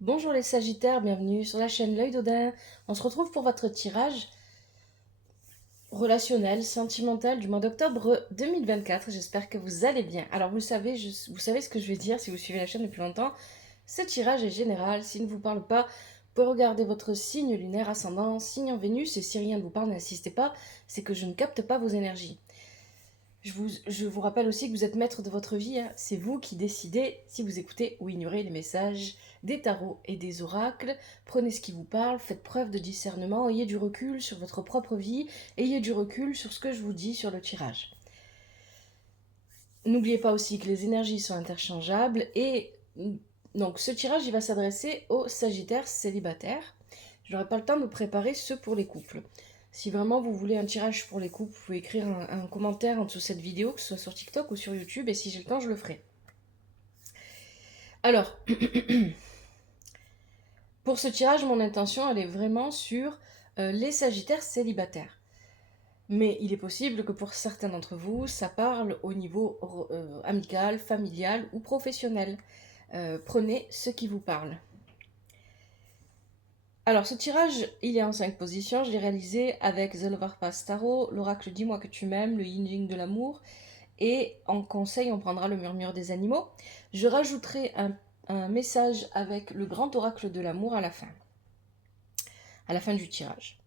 Bonjour les Sagittaires, bienvenue sur la chaîne L'Œil d'Odin. On se retrouve pour votre tirage relationnel, sentimental du mois d'octobre 2024. J'espère que vous allez bien. Alors vous savez, vous savez ce que je vais dire si vous suivez la chaîne depuis longtemps. Ce tirage est général. S'il ne vous parle pas, vous pouvez regarder votre signe lunaire ascendant, signe en Vénus. Et si rien ne vous parle, n'insistez pas, c'est que je ne capte pas vos énergies. Je vous rappelle aussi que vous êtes maître de votre vie, hein. C'est vous qui décidez si vous écoutez ou ignorez les messages des tarots et des oracles. Prenez ce qui vous parle, faites preuve de discernement, ayez du recul sur votre propre vie, ayez du recul sur ce que je vous dis sur le tirage. N'oubliez pas aussi que les énergies sont interchangeables et donc ce tirage il va s'adresser aux Sagittaires célibataires. Je n'aurai pas le temps de préparer ceux pour les couples. Si vraiment vous voulez un tirage pour les couples, vous pouvez écrire un commentaire en dessous de cette vidéo, que ce soit sur TikTok ou sur YouTube, et si j'ai le temps, je le ferai. Alors, pour ce tirage, mon intention, elle est vraiment sur les Sagittaires célibataires. Mais il est possible que pour certains d'entre vous, ça parle au niveau amical, familial ou professionnel. Prenez ce qui vous parle. Alors, ce tirage, il est en 5 positions. Je l'ai réalisé avec The Lover Pass Tarot, l'oracle Dis-moi que tu m'aimes, le Yin Yang de l'amour. Et en conseil, on prendra le murmure des animaux. Je rajouterai un message avec le grand oracle de l'amour à la fin du tirage.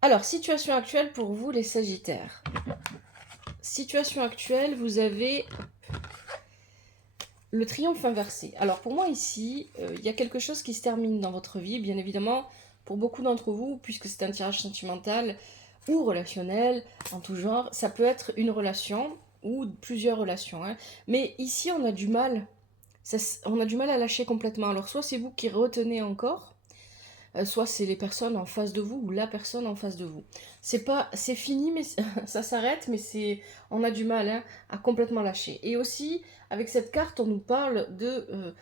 Alors, situation actuelle pour vous, les Sagittaires. Situation actuelle, vous avez le triomphe inversé. Alors, pour moi, ici, il y a quelque chose qui se termine dans votre vie, bien évidemment, pour beaucoup d'entre vous, puisque c'est un tirage sentimental ou relationnel, en tout genre, ça peut être une relation ou plusieurs relations. Hein. Mais ici, on a du mal. On a du mal à lâcher complètement. Alors, soit c'est vous qui retenez encore, soit c'est les personnes en face de vous ou la personne en face de vous. C'est fini, mais ça s'arrête, mais on a du mal, hein, à complètement lâcher. Et aussi, avec cette carte, on nous parle de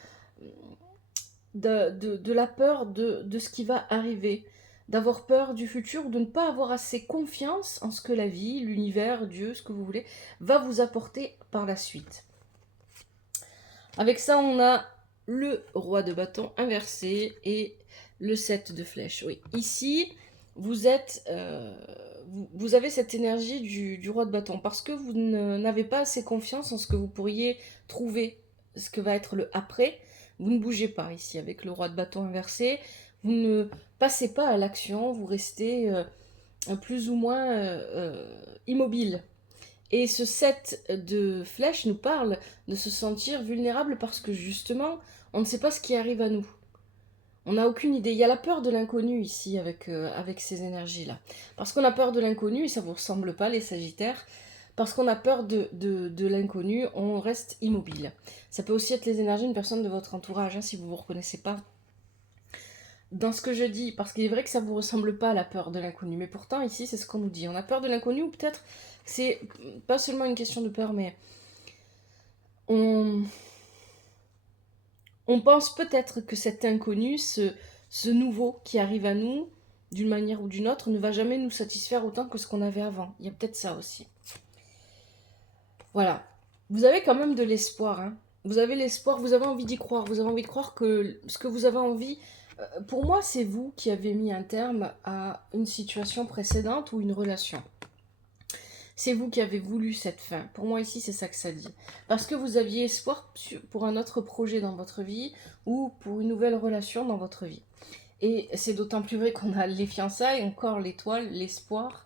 la peur de ce qui va arriver, d'avoir peur du futur, de ne pas avoir assez confiance en ce que la vie, l'univers, Dieu, ce que vous voulez, va vous apporter par la suite. Avec ça, on a le roi de bâton inversé et le 7 de flèche. Oui, ici, vous êtes, vous avez cette énergie du roi de bâton parce que vous n'avez pas assez confiance en ce que vous pourriez trouver, ce que va être le après. Vous ne bougez pas ici avec le roi de bâton inversé. Vous ne passez pas à l'action, vous restez plus ou moins immobile. Et ce 7 de flèche nous parle de se sentir vulnérable parce que justement, on ne sait pas ce qui arrive à nous. On n'a aucune idée. Il y a la peur de l'inconnu ici avec ces énergies-là. Parce qu'on a peur de l'inconnu, et ça ne vous ressemble pas les Sagittaires, parce qu'on a peur de l'inconnu, on reste immobile. Ça peut aussi être les énergies d'une personne de votre entourage, hein, si vous ne vous reconnaissez pas dans ce que je dis, parce qu'il est vrai que ça ne vous ressemble pas à la peur de l'inconnu, mais pourtant ici c'est ce qu'on nous dit. On a peur de l'inconnu, ou peut-être c'est pas seulement une question de peur, mais on, on pense peut-être que cet inconnu, ce nouveau qui arrive à nous, d'une manière ou d'une autre, ne va jamais nous satisfaire autant que ce qu'on avait avant. Il y a peut-être ça aussi. Voilà. Vous avez quand même de l'espoir, hein. Vous avez l'espoir, vous avez envie d'y croire, vous avez envie de croire que ce que vous avez envie, pour moi, c'est vous qui avez mis un terme à une situation précédente ou une relation. C'est vous qui avez voulu cette fin. Pour moi, ici, c'est ça que ça dit. Parce que vous aviez espoir pour un autre projet dans votre vie ou pour une nouvelle relation dans votre vie. Et c'est d'autant plus vrai qu'on a les fiançailles, encore l'étoile, l'espoir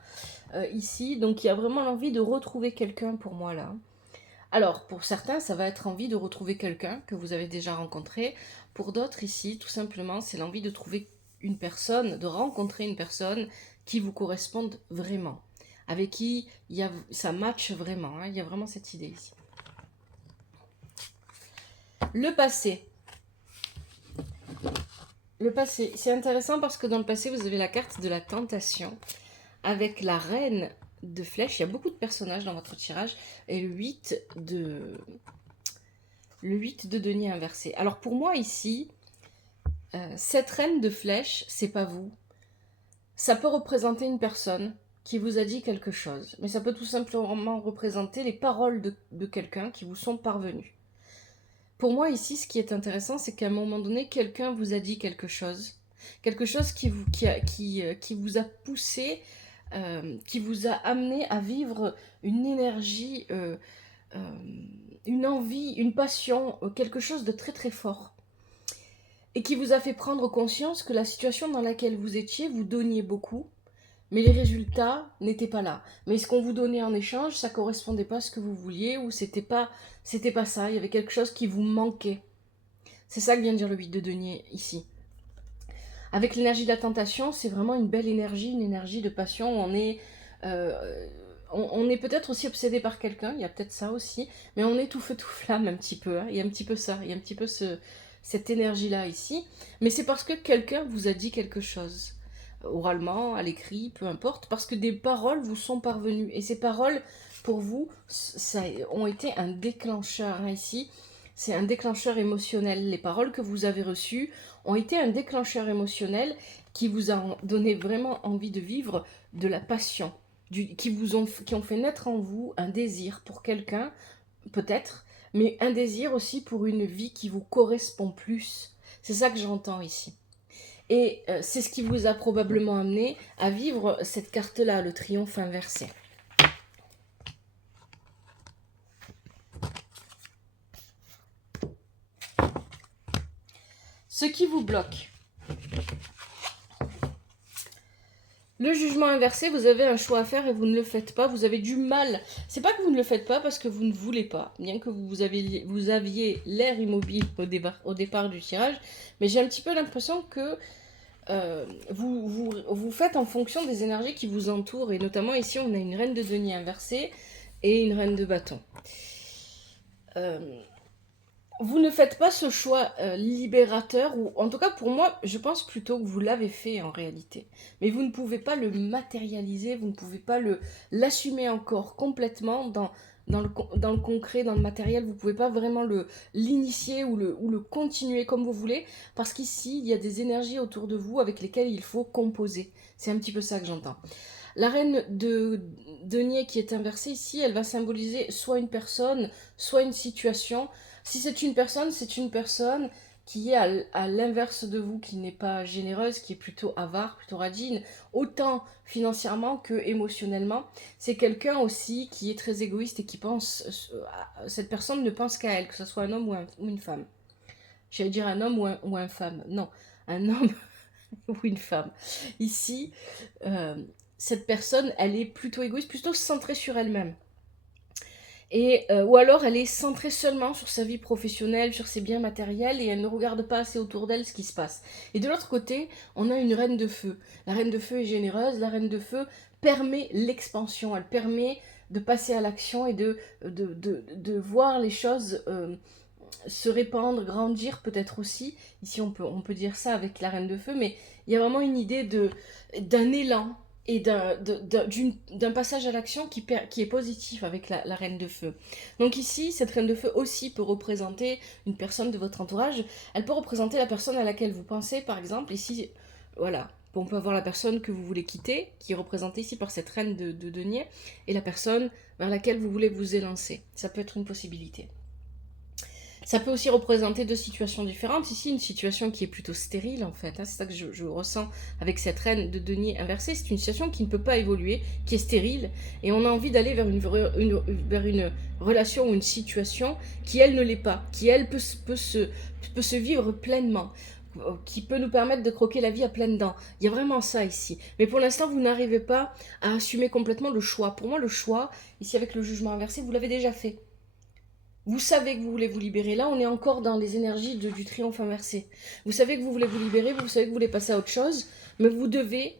ici. Donc il y a vraiment l'envie de retrouver quelqu'un pour moi là. Alors, pour certains, ça va être envie de retrouver quelqu'un que vous avez déjà rencontré. Pour d'autres, ici, tout simplement, c'est l'envie de trouver une personne, de rencontrer une personne qui vous corresponde vraiment, avec qui ça match vraiment, hein. Il y a vraiment cette idée ici. Le passé. Le passé, c'est intéressant parce que dans le passé, vous avez la carte de la tentation avec la reine de flèches. Il y a beaucoup de personnages dans votre tirage et le 8 de denier inversé. Alors pour moi ici, cette reine de flèches, c'est pas vous. Ça peut représenter une personne qui vous a dit quelque chose, mais ça peut tout simplement représenter les paroles de quelqu'un qui vous sont parvenues. Pour moi, ici, ce qui est intéressant, c'est qu'à un moment donné, quelqu'un vous a dit quelque chose qui vous a poussé, qui vous a amené à vivre une énergie, euh, une envie, une passion, quelque chose de très très fort. Et qui vous a fait prendre conscience que la situation dans laquelle vous étiez, vous donniez beaucoup, mais les résultats n'étaient pas là. Mais ce qu'on vous donnait en échange, ça correspondait pas à ce que vous vouliez, ou c'était pas ça, il y avait quelque chose qui vous manquait. C'est ça que vient de dire le 8 de denier ici. Avec l'énergie de la tentation, c'est vraiment une belle énergie, une énergie de passion. On est peut-être aussi obsédé par quelqu'un, il y a peut-être ça aussi, mais on est tout feu tout flamme un petit peu. Hein. Il y a un petit peu ça, il y a un petit peu cette énergie-là ici. Mais c'est parce que quelqu'un vous a dit quelque chose, oralement, à l'écrit, peu importe, parce que des paroles vous sont parvenues. Et ces paroles, pour vous, ça ont été un déclencheur. Hein, ici, c'est un déclencheur émotionnel. Les paroles que vous avez reçues ont été un déclencheur émotionnel qui vous a donné vraiment envie de vivre de la passion, qui ont fait naître en vous un désir pour quelqu'un, peut-être, mais un désir aussi pour une vie qui vous correspond plus. C'est ça que j'entends ici. Et c'est ce qui vous a probablement amené à vivre cette carte-là, le triomphe inversé. Ce qui vous bloque. Le jugement inversé, vous avez un choix à faire et vous ne le faites pas, vous avez du mal. C'est pas que vous ne le faites pas parce que vous ne voulez pas, bien que vous aviez l'air immobile au départ du tirage, mais j'ai un petit peu l'impression que vous faites en fonction des énergies qui vous entourent, et notamment ici on a une reine de denier inversée et une reine de bâton. Vous ne faites pas ce choix libérateur, ou en tout cas pour moi, je pense plutôt que vous l'avez fait en réalité. Mais vous ne pouvez pas le matérialiser, vous ne pouvez pas l'assumer encore complètement dans le concret, dans le matériel. Vous ne pouvez pas vraiment l'initier ou le continuer comme vous voulez, parce qu'ici, il y a des énergies autour de vous avec lesquelles il faut composer. C'est un petit peu ça que j'entends. La reine de denier qui est inversée ici, elle va symboliser soit une personne, soit une situation. Si c'est une personne qui est à l'inverse de vous, qui n'est pas généreuse, qui est plutôt avare, plutôt radine, autant financièrement que émotionnellement. C'est quelqu'un aussi qui est très égoïste et qui pense, cette personne ne pense qu'à elle, que ce soit un homme ou une femme. J'allais dire un homme ou un femme. Non, un homme ou une femme. Ici, cette personne, elle est plutôt égoïste, plutôt centrée sur elle-même. Ou alors elle est centrée seulement sur sa vie professionnelle, sur ses biens matériels, et elle ne regarde pas assez autour d'elle ce qui se passe. Et de l'autre côté, on a une reine de feu. La reine de feu est généreuse, la reine de feu permet l'expansion, elle permet de passer à l'action et de voir les choses se répandre, grandir peut-être aussi. Ici on peut dire ça avec la reine de feu, mais il y a vraiment une idée d'un élan et d'un passage à l'action qui est positif avec la reine de feu. Donc ici, cette reine de feu aussi peut représenter une personne de votre entourage. Elle peut représenter la personne à laquelle vous pensez, par exemple. Ici, voilà, on peut avoir la personne que vous voulez quitter, qui est représentée ici par cette reine de denier, et la personne vers laquelle vous voulez vous élancer. Ça peut être une possibilité. Ça peut aussi représenter deux situations différentes. Ici, une situation qui est plutôt stérile, en fait. Hein, c'est ça que je ressens avec cette reine de denier inversée. C'est une situation qui ne peut pas évoluer, qui est stérile. Et on a envie d'aller vers une relation ou une situation qui, elle, ne l'est pas. Qui, elle, peut se vivre pleinement. Qui peut nous permettre de croquer la vie à pleines dents. Il y a vraiment ça ici. Mais pour l'instant, vous n'arrivez pas à assumer complètement le choix. Pour moi, le choix, ici avec le jugement inversé, vous l'avez déjà fait. Vous savez que vous voulez vous libérer. Là, on est encore dans les énergies du triomphe inversé. Vous savez que vous voulez vous libérer, vous savez que vous voulez passer à autre chose, mais vous devez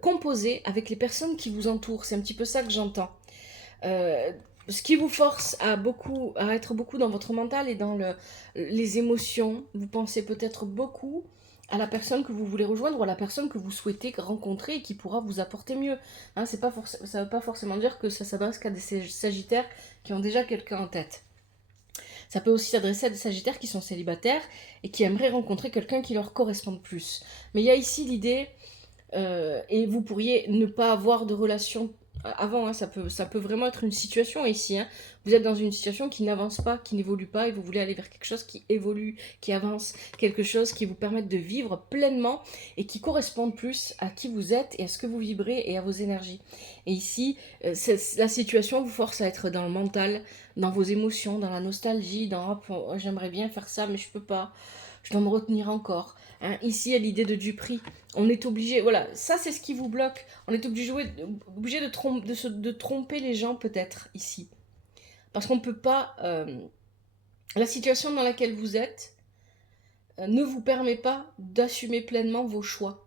composer avec les personnes qui vous entourent. C'est un petit peu ça que j'entends. Ce qui vous force à être beaucoup dans votre mental et dans les émotions. Vous pensez peut-être beaucoup à la personne que vous voulez rejoindre ou à la personne que vous souhaitez rencontrer et qui pourra vous apporter mieux. Hein, ça ne veut pas forcément dire que ça s'adresse qu'à des sagittaires qui ont déjà quelqu'un en tête. Ça peut aussi s'adresser à des sagittaires qui sont célibataires et qui aimeraient rencontrer quelqu'un qui leur corresponde plus. Mais il y a ici l'idée, et vous pourriez ne pas avoir de relation avant, hein, ça peut vraiment être une situation ici. Hein. Vous êtes dans une situation qui n'avance pas, qui n'évolue pas, et vous voulez aller vers quelque chose qui évolue, qui avance, quelque chose qui vous permette de vivre pleinement et qui corresponde plus à qui vous êtes et à ce que vous vibrez et à vos énergies. Et ici, la situation vous force à être dans le mental, dans vos émotions, dans la nostalgie, dans oh, j'aimerais bien faire ça, mais je peux pas, je dois me retenir encore. Hein. Ici, à l'idée de Dupri, on est obligé, voilà, ça c'est ce qui vous bloque. On est obligé de tromper les gens peut-être ici. Parce qu'on ne peut pas... la situation dans laquelle vous êtes ne vous permet pas d'assumer pleinement vos choix.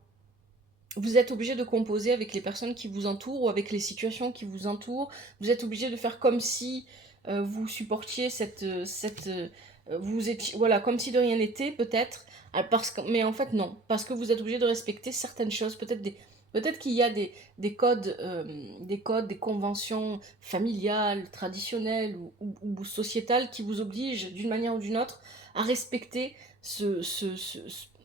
Vous êtes obligé de composer avec les personnes qui vous entourent ou avec les situations qui vous entourent. Vous êtes obligé de faire comme si vous supportiez vous étiez, voilà, comme si de rien n'était peut-être, mais en fait non, parce que vous êtes obligé de respecter certaines choses, peut-être qu'il y a des codes, des conventions familiales, traditionnelles ou sociétales qui vous obligent d'une manière ou d'une autre à respecter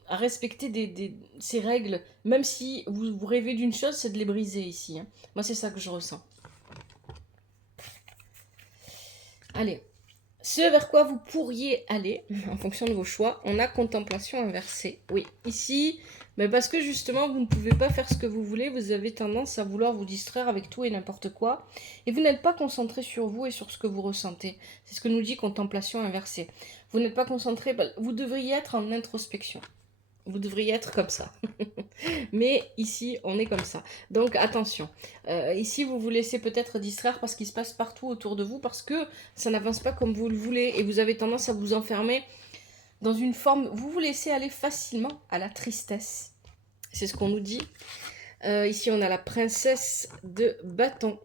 à respecter ces règles, même si vous rêvez d'une chose, c'est de les briser ici. Hein. Moi, c'est ça que je ressens. Allez, ce vers quoi vous pourriez aller, en fonction de vos choix, on a contemplation inversée. Oui, ici, mais parce que justement, vous ne pouvez pas faire ce que vous voulez, vous avez tendance à vouloir vous distraire avec tout et n'importe quoi, et vous n'êtes pas concentré sur vous et sur ce que vous ressentez. C'est ce que nous dit contemplation inversée. Vous n'êtes pas concentré, vous devriez être en introspection. Vous devriez être comme ça. Mais ici, on est comme ça. Donc attention. Ici, vous vous laissez peut-être distraire parce qu'il se passe partout autour de vous, parce que ça n'avance pas comme vous le voulez, et vous avez tendance à vous enfermer dans une forme... Vous vous laissez aller facilement à la tristesse. C'est ce qu'on nous dit. Ici, on a la princesse de bâton.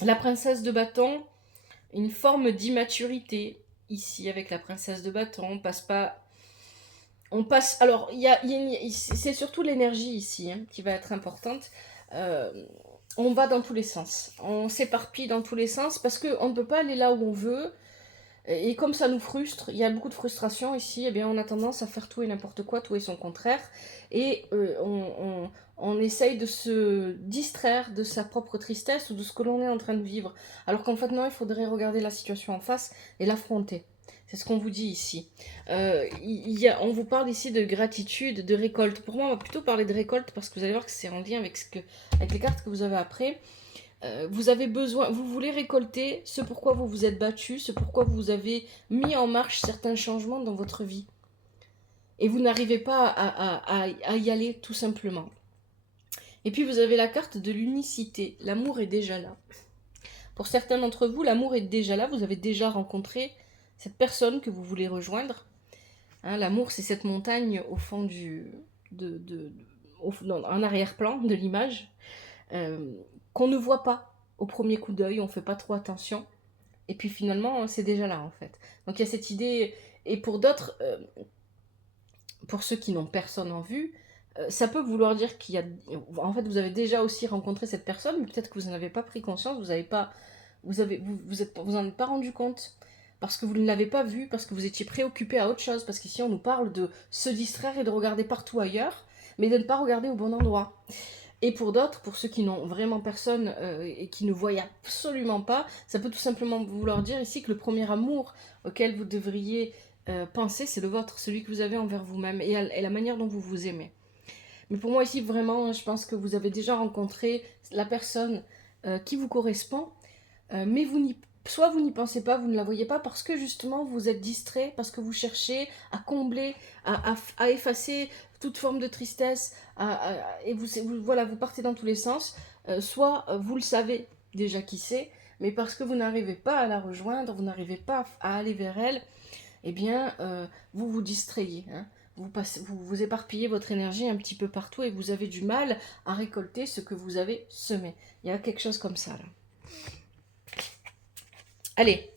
La princesse de bâton, une forme d'immaturité. Ici, avec la princesse de bâton, on passe pas... On passe... Alors, c'est surtout l'énergie ici hein, qui va être importante. On va dans tous les sens. On s'éparpille dans tous les sens parce qu'on ne peut pas aller là où on veut. Et comme ça nous frustre, il y a beaucoup de frustration ici, eh bien on a tendance à faire tout et n'importe quoi, tout et son contraire. Et on essaye de se distraire de sa propre tristesse ou de ce que l'on est en train de vivre. Alors qu'en fait non, il faudrait regarder la situation en face et l'affronter. C'est ce qu'on vous dit ici. On vous parle ici de gratitude, de récolte. Pour moi, on va plutôt parler de récolte parce que vous allez voir que c'est en lien avec les cartes que vous avez après. Vous avez besoin, vous voulez récolter ce pourquoi vous vous êtes battu, ce pourquoi vous avez mis en marche certains changements dans votre vie. Et vous n'arrivez pas à y aller tout simplement. Et puis vous avez la carte de l'unicité. L'amour est déjà là. Pour certains d'entre vous, l'amour est déjà là. Vous avez déjà rencontré cette personne que vous voulez rejoindre. Hein, l'amour, c'est cette montagne au fond en arrière-plan de l'image. Qu'on ne voit pas au premier coup d'œil, on ne fait pas trop attention. Et puis finalement, c'est déjà là en fait. Donc il y a cette idée, et pour d'autres, pour ceux qui n'ont personne en vue, ça peut vouloir dire qu'il y a... En fait, vous avez déjà aussi rencontré cette personne, mais peut-être que vous n'en avez pas pris conscience, vous en êtes pas rendu compte, parce que vous ne l'avez pas vu, parce que vous étiez préoccupé à autre chose, parce qu'ici on nous parle de se distraire et de regarder partout ailleurs, mais de ne pas regarder au bon endroit. Et pour d'autres, pour ceux qui n'ont vraiment personne et qui ne voient absolument pas, ça peut tout simplement vouloir dire ici que le premier amour auquel vous devriez penser, c'est le vôtre, celui que vous avez envers vous-même et la manière dont vous vous aimez. Mais pour moi ici, vraiment, je pense que vous avez déjà rencontré la personne qui vous correspond, mais soit vous n'y pensez pas, vous ne la voyez pas parce que justement vous êtes distrait, parce que vous cherchez à combler, à effacer toute forme de tristesse, et voilà, vous partez dans tous les sens. Soit vous le savez déjà qui c'est, mais parce que vous n'arrivez pas à la rejoindre, vous n'arrivez pas à aller vers elle, eh bien vous vous distrayez. Hein. Vous éparpillez votre énergie un petit peu partout et vous avez du mal à récolter ce que vous avez semé. Il y a quelque chose comme ça là. Allez,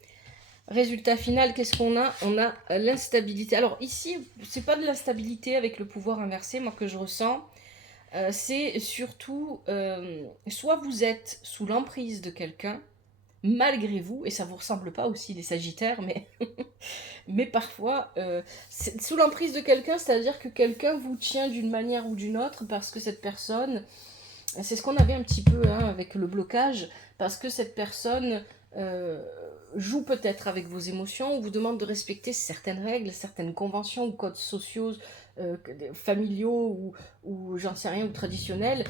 résultat final, qu'est-ce qu'on a? On a l'instabilité. Alors ici, c'est pas de l'instabilité avec le pouvoir inversé, moi que je ressens. C'est surtout, soit vous êtes sous l'emprise de quelqu'un, malgré vous, et ça vous ressemble pas aussi les Sagittaires, mais parfois, sous l'emprise de quelqu'un, c'est-à-dire que quelqu'un vous tient d'une manière ou d'une autre, parce que cette personne C'est ce qu'on avait un petit peu hein, avec le blocage, parce que cette personne joue peut-être avec vos émotions, ou vous demande de respecter certaines règles, certaines conventions ou codes sociaux, familiaux ou j'en sais rien, ou traditionnels,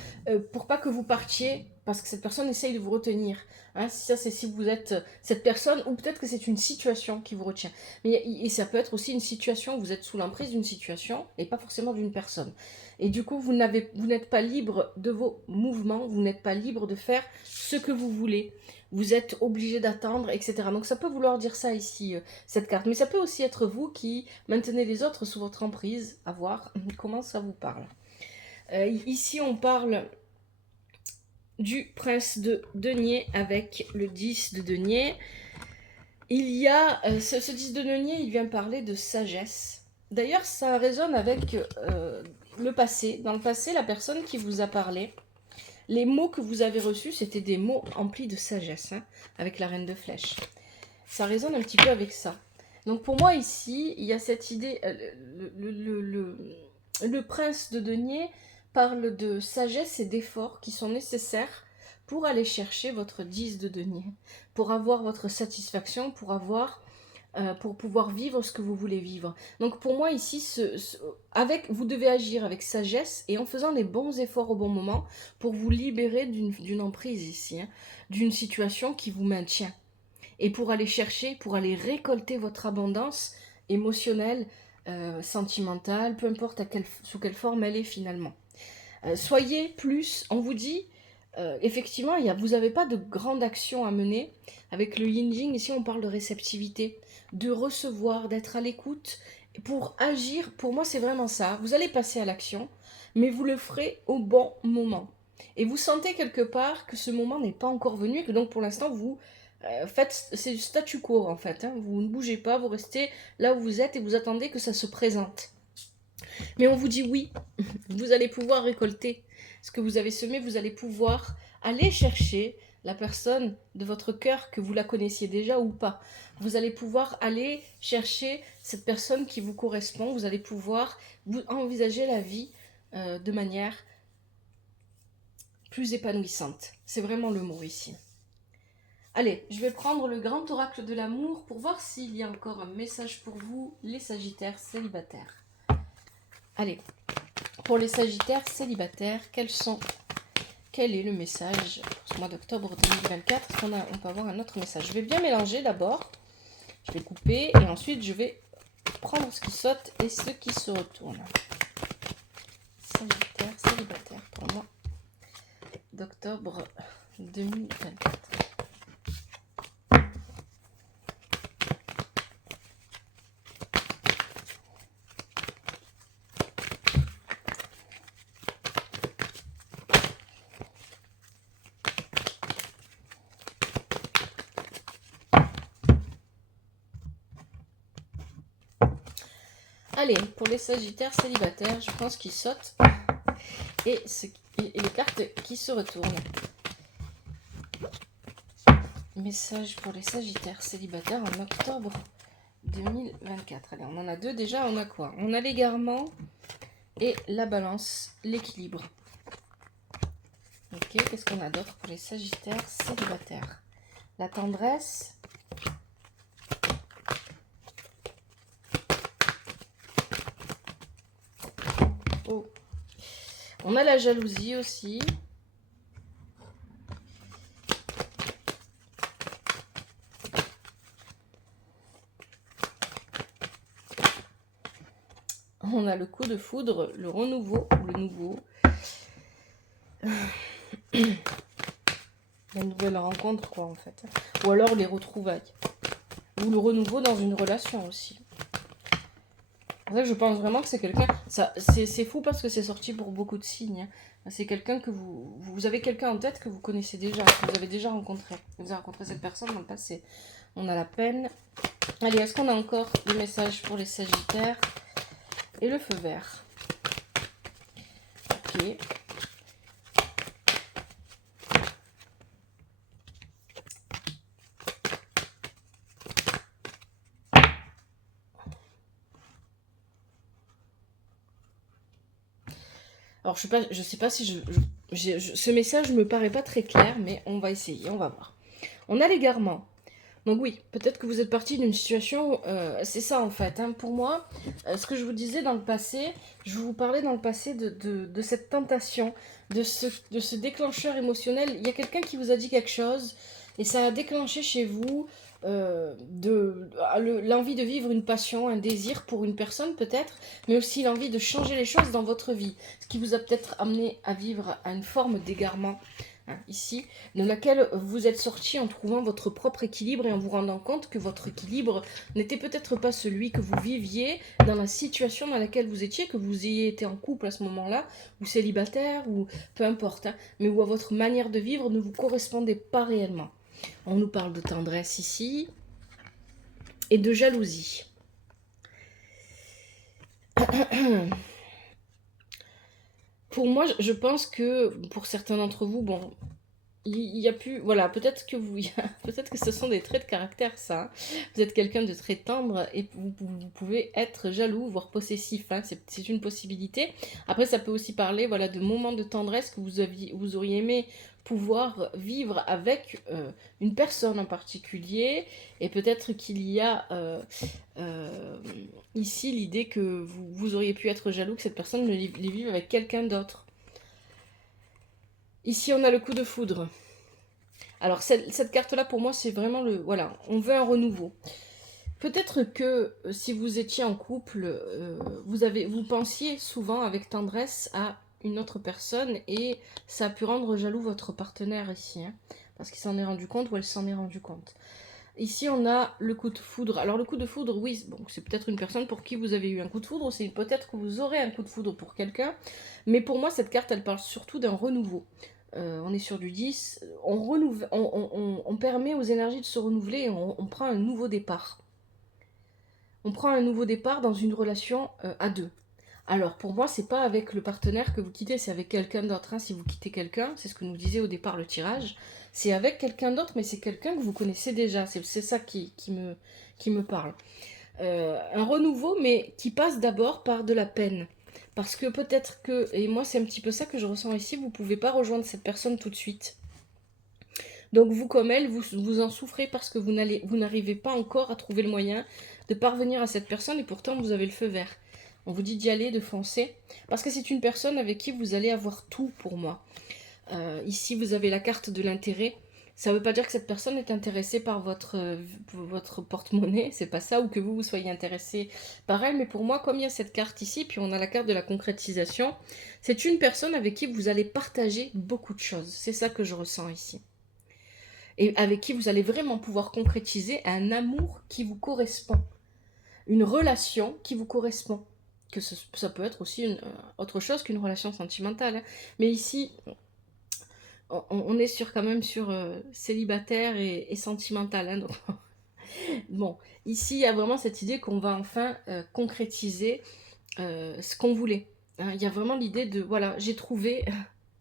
pour pas que vous partiez, parce que cette personne essaye de vous retenir. Hein, ça, c'est si vous êtes cette personne, ou peut-être que c'est une situation qui vous retient. Mais et ça peut être aussi une situation où vous êtes sous l'emprise d'une situation et pas forcément d'une personne. Et du coup, vous n'êtes pas libre de vos mouvements, vous n'êtes pas libre de faire ce que vous voulez. Vous êtes obligé d'attendre, etc. Donc ça peut vouloir dire ça ici, cette carte. Mais ça peut aussi être vous qui maintenez les autres sous votre emprise, à voir comment ça vous parle. Ici, on parle du prince de denier avec le 10 de denier. Il y a ce 10 de denier, il vient parler de sagesse. D'ailleurs, ça résonne avec le passé. Dans le passé, la personne qui vous a parlé, les mots que vous avez reçus, c'était des mots emplis de sagesse, hein, avec la reine de flèches. Ça résonne un petit peu avec ça. Donc pour moi ici, il y a cette idée, le prince de denier parle de sagesse et d'efforts qui sont nécessaires pour aller chercher votre 10 de denier, pour avoir votre satisfaction, pour pouvoir vivre ce que vous voulez vivre. Donc pour moi ici, vous devez agir avec sagesse et en faisant les bons efforts au bon moment pour vous libérer d'une emprise ici, hein, d'une situation qui vous maintient. Et pour aller chercher, pour aller récolter votre abondance émotionnelle, sentimentale, peu importe sous quelle forme elle est finalement. Soyez plus, on vous dit, effectivement, vous n'avez pas de grande action à mener. Avec le yin jing, ici on parle de réceptivité, de recevoir, d'être à l'écoute. Pour agir, pour moi c'est vraiment ça. Vous allez passer à l'action, mais vous le ferez au bon moment. Et vous sentez quelque part que ce moment n'est pas encore venu, et que donc pour l'instant vous faites, c'est du statu quo en fait. Hein. Vous ne bougez pas, vous restez là où vous êtes et vous attendez que ça se présente. Mais on vous dit oui, vous allez pouvoir récolter ce que vous avez semé, vous allez pouvoir aller chercher la personne de votre cœur, que vous la connaissiez déjà ou pas. Vous allez pouvoir aller chercher cette personne qui vous correspond, vous allez pouvoir vous envisager la vie de manière plus épanouissante. C'est vraiment le mot ici. Allez, je vais prendre le grand oracle de l'amour pour voir s'il y a encore un message pour vous, les Sagittaires célibataires. Allez, pour les Sagittaires célibataires, quel est le message pour ce mois d'octobre 2024? Est-ce qu'on peut avoir un autre message? Je vais bien mélanger d'abord. Je vais couper et ensuite je vais prendre ce qui saute et ce qui se retourne. Sagittaire célibataire pour le mois d'octobre 2024. Allez, pour les Sagittaires célibataires, je pense qu'ils sautent et les cartes qui se retournent. Message pour les Sagittaires célibataires en octobre 2024. Allez, on en a deux déjà. On a quoi? On a l'égarement et la balance, l'équilibre. Ok, qu'est-ce qu'on a d'autre pour les Sagittaires célibataires? La tendresse. Oh. On a la jalousie aussi. On a le coup de foudre, le renouveau, le nouveau. La nouvelle rencontre, quoi, en fait. Ou alors les retrouvailles. Ou le renouveau dans une relation aussi. C'est ça que je pense vraiment que c'est quelqu'un... C'est fou parce que c'est sorti pour beaucoup de signes. Hein. C'est quelqu'un que vous avez quelqu'un en tête que vous connaissez déjà, que vous avez déjà rencontré. Vous avez rencontré cette personne dans le passé. On a la peine. Allez, est-ce qu'on a encore des messages pour les Sagittaires? Et le feu vert. Ok. Alors, je sais pas si Ce message ne me paraît pas très clair, mais on va essayer, on va voir. On a l'égarement. Donc oui, peut-être que vous êtes parti d'une situation, c'est ça en fait. Hein, pour moi, ce que je vous disais dans le passé, je vous parlais dans le passé de cette tentation, de ce déclencheur émotionnel. Il y a quelqu'un qui vous a dit quelque chose et ça a déclenché chez vous l'envie de vivre une passion, un désir pour une personne peut-être, mais aussi l'envie de changer les choses dans votre vie. Ce qui vous a peut-être amené à vivre à une forme d'égarement. Hein, ici, de laquelle vous êtes sorti en trouvant votre propre équilibre et en vous rendant compte que votre équilibre n'était peut-être pas celui que vous viviez dans la situation dans laquelle vous étiez, que vous ayez été en couple à ce moment-là, ou célibataire, ou peu importe, hein, mais où votre manière de vivre ne vous correspondait pas réellement. On nous parle de tendresse ici et de jalousie. Pour moi, je pense que pour certains d'entre vous, bon, il y a plus, voilà, peut-être que peut-être que ce sont des traits de caractère, ça. Hein. Vous êtes quelqu'un de très tendre et vous pouvez être jaloux, voire possessif. Hein. C'est une possibilité. Après, ça peut aussi parler, voilà, de moments de tendresse que vous auriez aimé pouvoir vivre avec une personne en particulier. Et peut-être qu'il y a ici l'idée que vous auriez pu être jaloux que cette personne les vive avec quelqu'un d'autre. Ici, on a le coup de foudre. Alors, cette carte-là, pour moi, c'est vraiment le... Voilà, on veut un renouveau. Peut-être que si vous étiez en couple, vous pensiez souvent avec tendresse à une autre personne et ça a pu rendre jaloux votre partenaire ici. Hein, parce qu'il s'en est rendu compte ou elle s'en est rendu compte. Ici, on a le coup de foudre. Alors, le coup de foudre, oui, bon, c'est peut-être une personne pour qui vous avez eu un coup de foudre, c'est peut-être que vous aurez un coup de foudre pour quelqu'un, mais pour moi, cette carte, elle parle surtout d'un renouveau. On est sur du 10, on permet aux énergies de se renouveler et on prend un nouveau départ. On prend un nouveau départ dans une relation à deux. Alors, pour moi, c'est pas avec le partenaire que vous quittez, c'est avec quelqu'un d'autre. Hein. Si vous quittez quelqu'un, c'est ce que nous disait au départ le tirage, c'est avec quelqu'un d'autre, mais c'est quelqu'un que vous connaissez déjà. C'est ça qui me parle. Un renouveau, mais qui passe d'abord par de la peine. Parce que peut-être que, et moi c'est un petit peu ça que je ressens ici, vous ne pouvez pas rejoindre cette personne tout de suite. Donc vous comme elle, vous en souffrez parce que vous n'arrivez pas encore à trouver le moyen de parvenir à cette personne et pourtant vous avez le feu vert. On vous dit d'y aller, de foncer, parce que c'est une personne avec qui vous allez avoir tout pour moi. Ici vous avez la carte de l'intérêt. Ça ne veut pas dire que cette personne est intéressée par votre porte-monnaie, c'est pas ça, ou que vous soyez intéressé par elle, mais pour moi, comme il y a cette carte ici, puis on a la carte de la concrétisation, c'est une personne avec qui vous allez partager beaucoup de choses. C'est ça que je ressens ici. Et avec qui vous allez vraiment pouvoir concrétiser un amour qui vous correspond, une relation qui vous correspond. Que ça peut être aussi autre chose qu'une relation sentimentale. Hein. Mais ici, on est quand même sur célibataire et sentimental. Hein, donc bon, ici, il y a vraiment cette idée qu'on va enfin concrétiser ce qu'on voulait. Hein. Il y a vraiment l'idée de, voilà, j'ai trouvé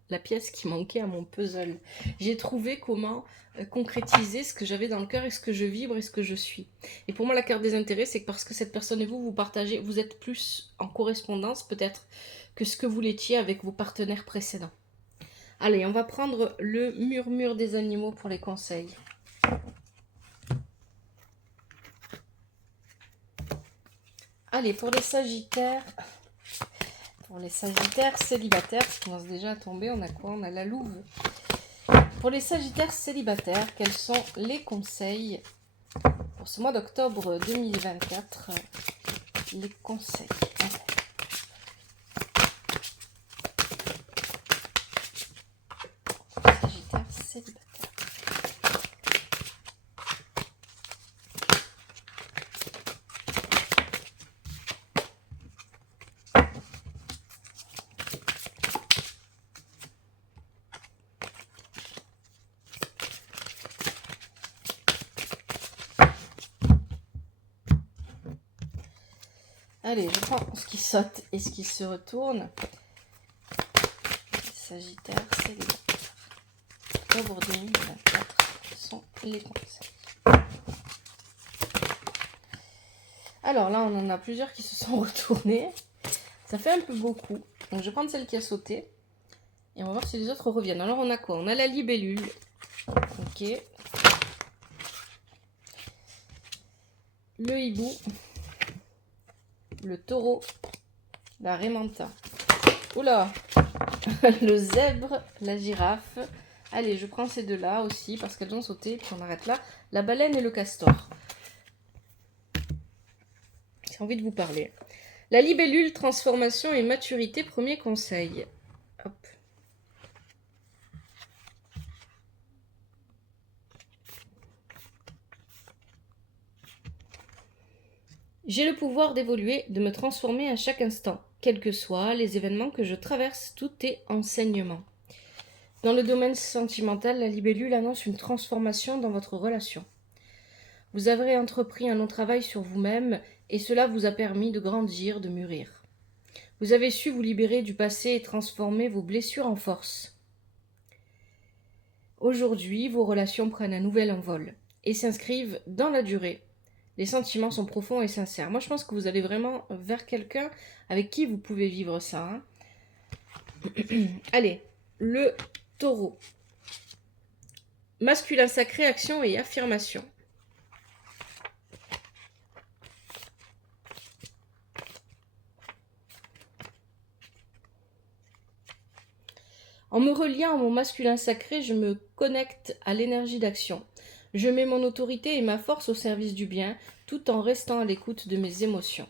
la pièce qui manquait à mon puzzle. J'ai trouvé comment concrétiser ce que j'avais dans le cœur et ce que je vibre et ce que je suis. Et pour moi, la carte des intérêts, c'est que parce que cette personne et vous partagez, vous êtes plus en correspondance peut-être que ce que vous l'étiez avec vos partenaires précédents. Allez, on va prendre le murmure des animaux pour les conseils. Allez, pour les sagittaires célibataires, ce qui commence déjà à tomber, on a quoi? On a la louve. Pour les sagittaires célibataires, quels sont les conseils pour ce mois d'octobre 2024? Les conseils. Sagittaire célibataire. Allez, je prends ce qui saute et ce qui se retourne. Sagittaire célibataire. Octobre 2024 sont les conseils. Alors là, on en a plusieurs qui se sont retournés. Ça fait un peu beaucoup. Donc je vais prendre celle qui a sauté. Et on va voir si les autres reviennent. Alors on a quoi? On a la libellule. Ok. Le hibou. Le taureau. La raimanta. Oula. Le zèbre. La girafe. Allez, je prends ces deux-là aussi parce qu'elles ont sauté. Puis on arrête là. La baleine et le castor. J'ai envie de vous parler. La libellule, transformation et maturité, premier conseil. Hop. J'ai le pouvoir d'évoluer, de me transformer à chaque instant, quels que soient les événements que je traverse, tout est enseignement. Dans le domaine sentimental, la libellule annonce une transformation dans votre relation. Vous avez entrepris un long travail sur vous-même et cela vous a permis de grandir, de mûrir. Vous avez su vous libérer du passé et transformer vos blessures en force. Aujourd'hui, vos relations prennent un nouvel envol et s'inscrivent dans la durée. Les sentiments sont profonds et sincères. Moi, je pense que vous allez vraiment vers quelqu'un avec qui vous pouvez vivre ça. Hein. Allez, le taureau. Masculin sacré, action et affirmation. En me reliant à mon masculin sacré, je me connecte à l'énergie d'action. Je mets mon autorité et ma force au service du bien, tout en restant à l'écoute de mes émotions.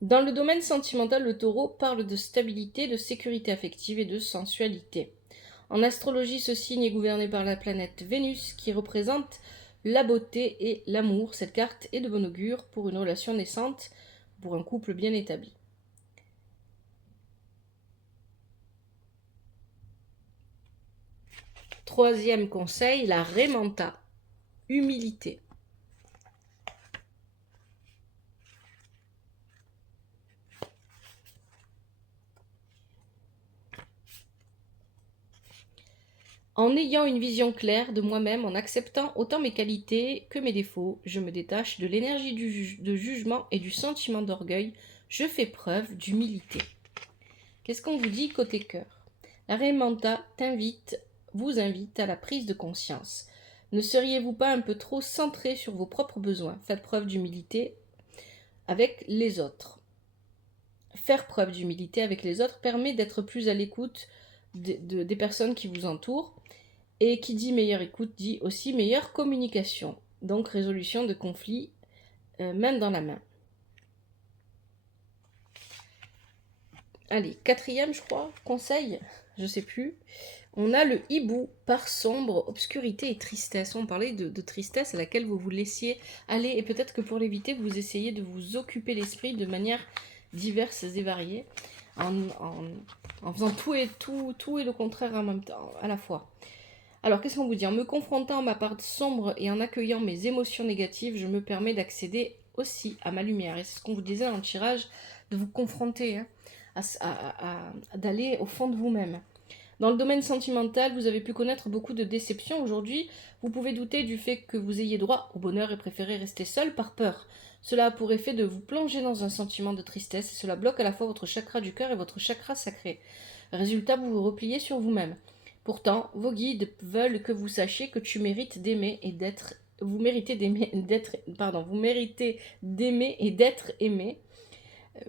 Dans le domaine sentimental, le taureau parle de stabilité, de sécurité affective et de sensualité. En astrologie, ce signe est gouverné par la planète Vénus qui représente la beauté et l'amour. Cette carte est de bon augure pour une relation naissante, pour un couple bien établi. Troisième conseil, la raimanta, humilité. En ayant une vision claire de moi-même, en acceptant autant mes qualités que mes défauts, je me détache de l'énergie de jugement et du sentiment d'orgueil. Je fais preuve d'humilité. Qu'est-ce qu'on vous dit côté cœur? La Raimanta vous invite à la prise de conscience. Ne seriez-vous pas un peu trop centré sur vos propres besoins? Faites preuve d'humilité avec les autres. Faire preuve d'humilité avec les autres permet d'être plus à l'écoute des personnes qui vous entourent. Et qui dit meilleure écoute dit aussi meilleure communication. Donc résolution de conflits main dans la main. Allez, quatrième, je crois, conseil, je sais plus. On a le hibou, part sombre, obscurité et tristesse. On parlait de tristesse à laquelle vous vous laissiez aller. Et peut-être que pour l'éviter, vous essayez de vous occuper l'esprit de manière diverses et variées. En faisant tout et le contraire en même temps, à la fois. Alors, qu'est-ce qu'on vous dit? En me confrontant à ma part sombre et en accueillant mes émotions négatives, je me permets d'accéder aussi à ma lumière. Et c'est ce qu'on vous disait dans le tirage, de vous confronter, hein, d'aller au fond de vous-même. Dans le domaine sentimental, vous avez pu connaître beaucoup de déceptions. Aujourd'hui, vous pouvez douter du fait que vous ayez droit au bonheur et préférez rester seul par peur. Cela a pour effet de vous plonger dans un sentiment de tristesse et cela bloque à la fois votre chakra du cœur et votre chakra sacré. Résultat, vous vous repliez sur vous-même. Pourtant, vos guides veulent que vous sachiez que tu mérites d'aimer et d'être. Vous méritez d'aimer et d'être aimé.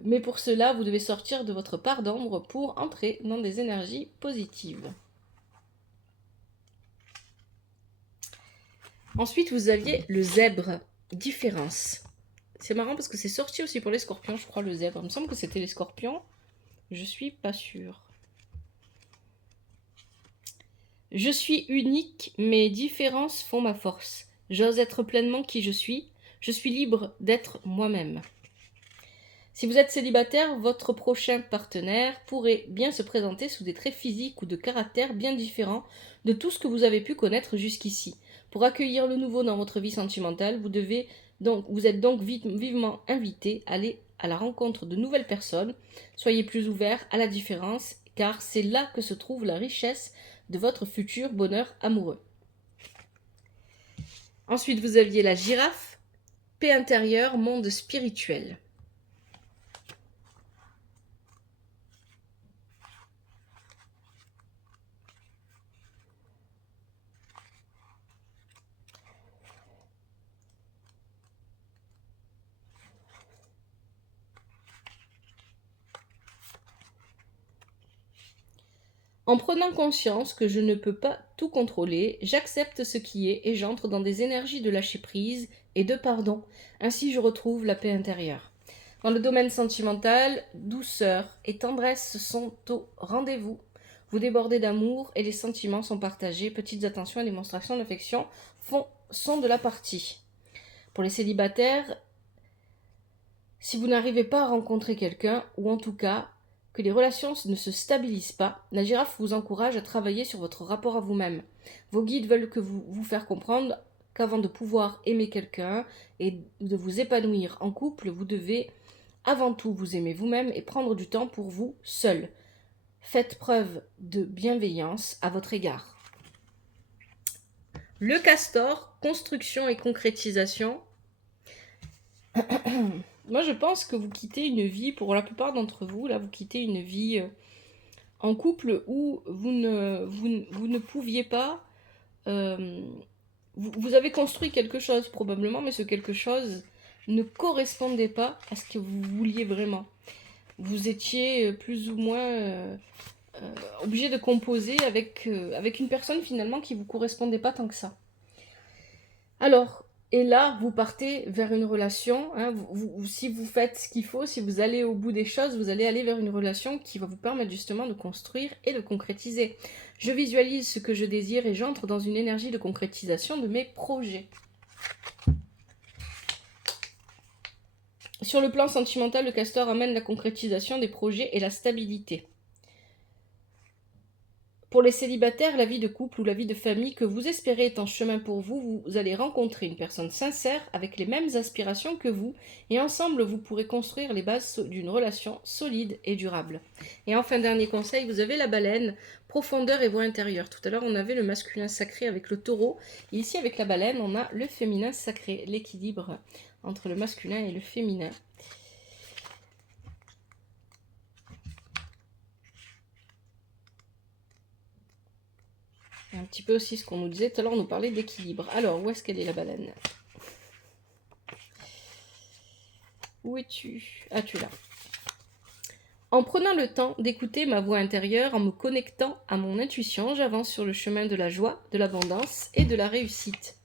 Mais pour cela, vous devez sortir de votre part d'ombre pour entrer dans des énergies positives. Ensuite, vous aviez le zèbre. Différence. C'est marrant parce que c'est sorti aussi pour les scorpions, je crois, le zèbre. Il me semble que c'était les scorpions. Je suis pas sûre. Je suis unique, mes différences font ma force. J'ose être pleinement qui je suis libre d'être moi-même. Si vous êtes célibataire, votre prochain partenaire pourrait bien se présenter sous des traits physiques ou de caractère bien différents de tout ce que vous avez pu connaître jusqu'ici. Pour accueillir le nouveau dans votre vie sentimentale, vous êtes donc vivement invité à aller à la rencontre de nouvelles personnes. Soyez plus ouverts à la différence, car c'est là que se trouve la richesse de votre futur bonheur amoureux. Ensuite, vous aviez la girafe, paix intérieure, monde spirituel. En prenant conscience que je ne peux pas tout contrôler, j'accepte ce qui est et j'entre dans des énergies de lâcher prise et de pardon. Ainsi je retrouve la paix intérieure. Dans le domaine sentimental, douceur et tendresse sont au rendez-vous. Vous débordez d'amour et les sentiments sont partagés. Petites attentions et démonstrations d'affection sont de la partie. Pour les célibataires, si vous n'arrivez pas à rencontrer quelqu'un, ou en tout cas que les relations ne se stabilisent pas, la girafe vous encourage à travailler sur votre rapport à vous-même. Vos guides veulent que vous faire comprendre qu'avant de pouvoir aimer quelqu'un et de vous épanouir en couple, vous devez avant tout vous aimer vous-même et prendre du temps pour vous seul. Faites preuve de bienveillance à votre égard. Le castor, construction et concrétisation. Moi, je pense que vous quittez une vie, pour la plupart d'entre vous, là, vous quittez une vie en couple où vous ne pouviez pas... vous avez construit quelque chose, probablement, mais ce quelque chose ne correspondait pas à ce que vous vouliez vraiment. Vous étiez plus ou moins obligé de composer avec une personne, finalement, qui ne vous correspondait pas tant que ça. Alors... Et là, vous partez vers une relation, hein, si vous faites ce qu'il faut, si vous allez au bout des choses, vous allez aller vers une relation qui va vous permettre justement de construire et de concrétiser. Je visualise ce que je désire et j'entre dans une énergie de concrétisation de mes projets. Sur le plan sentimental, le castor amène la concrétisation des projets et la stabilité. Pour les célibataires, la vie de couple ou la vie de famille que vous espérez est en chemin pour vous, vous allez rencontrer une personne sincère avec les mêmes aspirations que vous et ensemble vous pourrez construire les bases d'une relation solide et durable. Et enfin, dernier conseil, vous avez la baleine, profondeur et voix intérieure. Tout à l'heure, on avait le masculin sacré avec le taureau et ici avec la baleine, on a le féminin sacré, l'équilibre entre le masculin et le féminin. Un petit peu aussi ce qu'on nous disait tout à l'heure, on nous parlait d'équilibre. Alors, où est-ce qu'elle est la baleine? Où es-tu? Ah, tu es là. En prenant le temps d'écouter ma voix intérieure, en me connectant à mon intuition, j'avance sur le chemin de la joie, de l'abondance et de la réussite.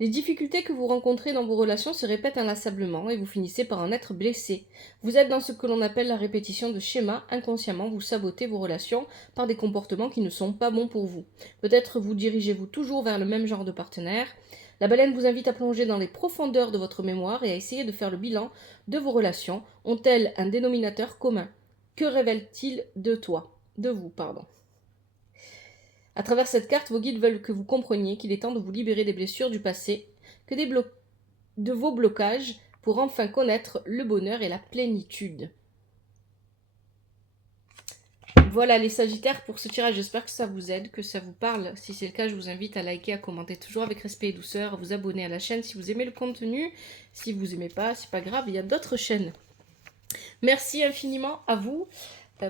Les difficultés que vous rencontrez dans vos relations se répètent inlassablement et vous finissez par en être blessé. Vous êtes dans ce que l'on appelle la répétition de schémas. Inconsciemment, vous sabotez vos relations par des comportements qui ne sont pas bons pour vous. Peut-être vous dirigez-vous toujours vers le même genre de partenaire. La baleine vous invite à plonger dans les profondeurs de votre mémoire et à essayer de faire le bilan de vos relations. Ont-elles un dénominateur commun? Que révèle-t-il de vous, pardon. À travers cette carte, vos guides veulent que vous compreniez qu'il est temps de vous libérer des blessures du passé, de vos blocages, pour enfin connaître le bonheur et la plénitude. Voilà les Sagittaires pour ce tirage, j'espère que ça vous aide, que ça vous parle. Si c'est le cas, je vous invite à liker, à commenter toujours avec respect et douceur, à vous abonner à la chaîne si vous aimez le contenu. Si vous n'aimez pas, c'est pas grave, il y a d'autres chaînes. Merci infiniment à vous.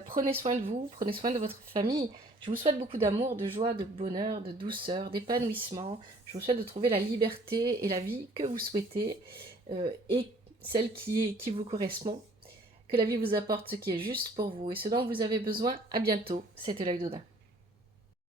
Prenez soin de vous, prenez soin de votre famille. Je vous souhaite beaucoup d'amour, de joie, de bonheur, de douceur, d'épanouissement. Je vous souhaite de trouver la liberté et la vie que vous souhaitez et celle qui vous correspond. Que la vie vous apporte ce qui est juste pour vous et ce dont vous avez besoin. À bientôt. C'était l'œil d'Odin.